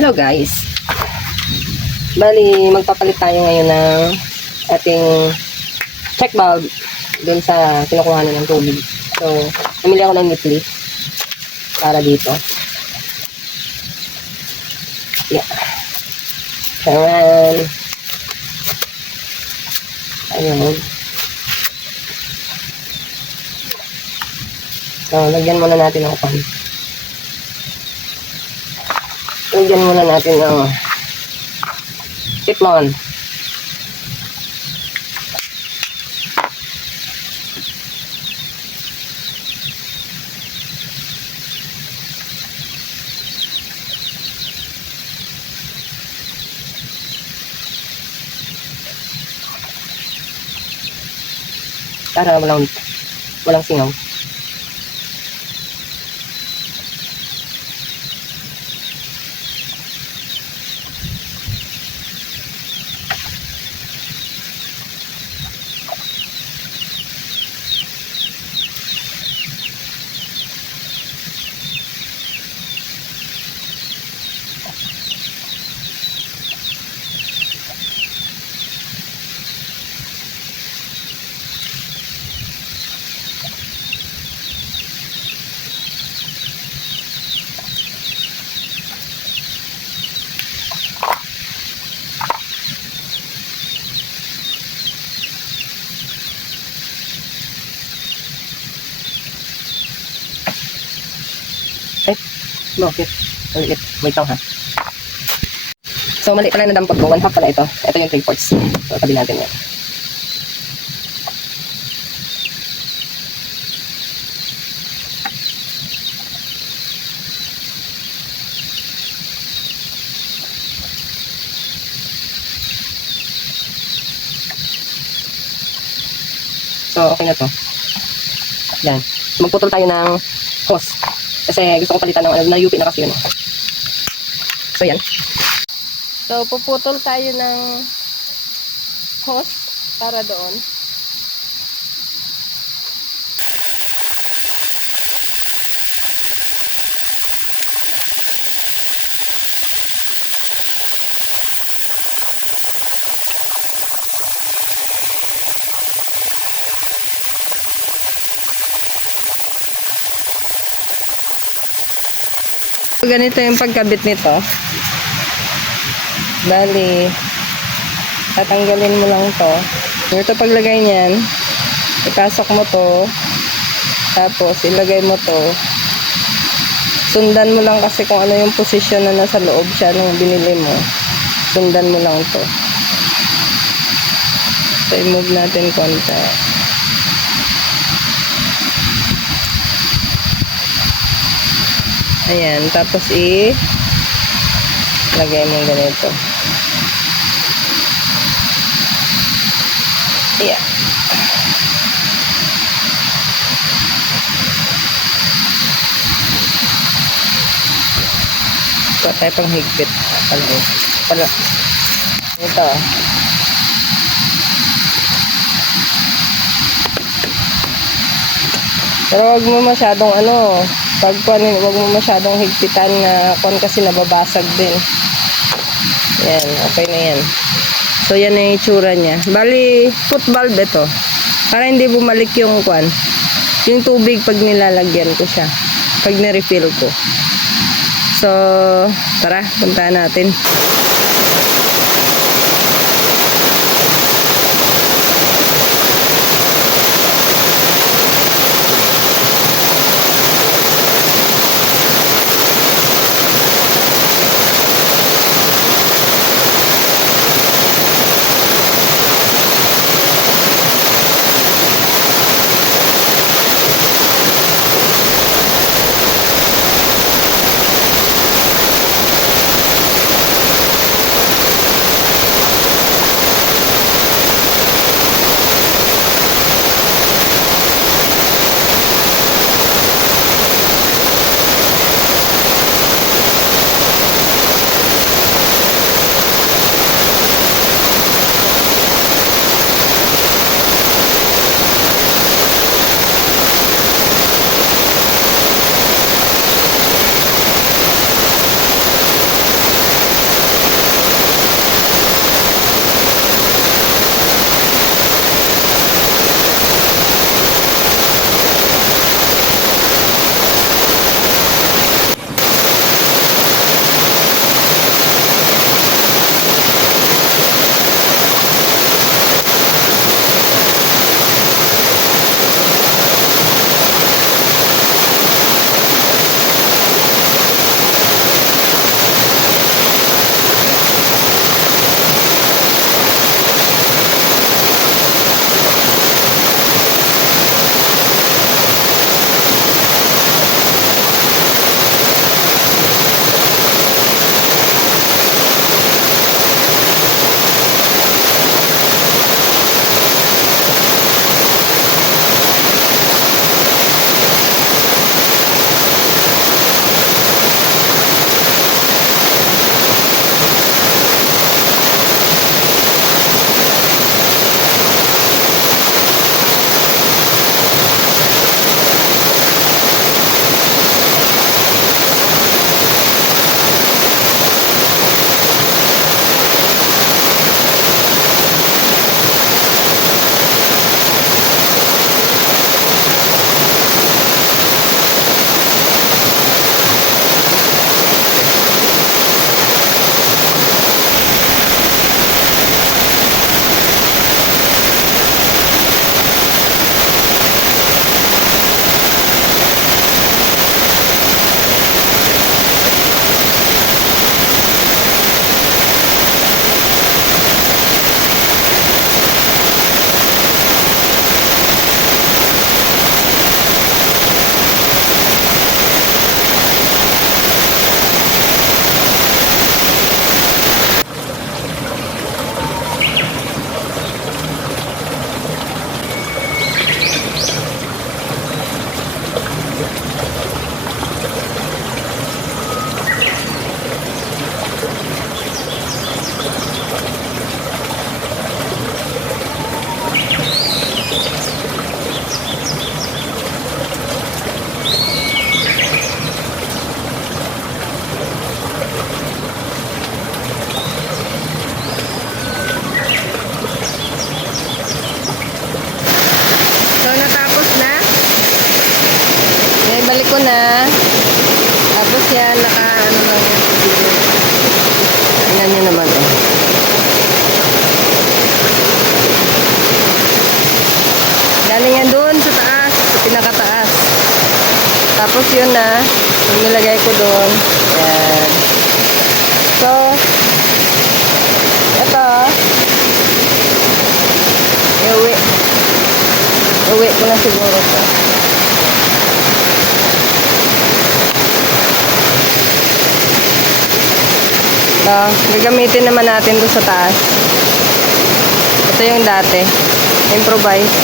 Hello guys. Bali, magpapalit tayo ngayon ng ating check valve dun sa kinukuhanan ng tubig. So, namili ako ng nipli para dito. Yeah. Ayan. Ayan. So, lagyan muna natin ng pan. Lagyan muna natin ng Teflon. Para walang singaw. Bakit? Wait lang ha. So, mali pala na dampot ko. 1/2 pala ito. Ito yung 3/4. So, tabi natin yan. So, okay na to. Yan. Magputol tayo ng hose. Kasi gusto ko palitan ng na-UP na kasi yun. So, yan. So, puputol tayo ng hose para doon. Ganito yung pagkabit nito. Bali, tatanggalin mo lang to. Ito paglagay niyan, ipasok mo to, tapos ilagay mo to. Sundan mo lang kasi kung ano yung posisyon na nasa loob siya nung binili mo. Sundan mo lang to. So, i-move natin konti. Ayan, tapos lagay mo ganito. Yeah. So, tayo pang higpit. Pala. Ito. Pero wag mo masyadong wag mo masyadong higpitan na kasi nababasag din. Yan, okay na yan. So, yan na yung itsura niya. Bali, foot valve ito. Para hindi bumalik yung yung tubig pag nilalagyan ko siya. Pag na-refill ko. So, tara, puntahan natin. naman eh. Galing yan doon sa taas, sa pinakataas. Tapos yun na, yung nilagay ko doon. Yan. So, ito, iuwi. Uwi ko na siguro ito. Gagamitin naman natin doon sa taas. Ito yung dati. Improvise.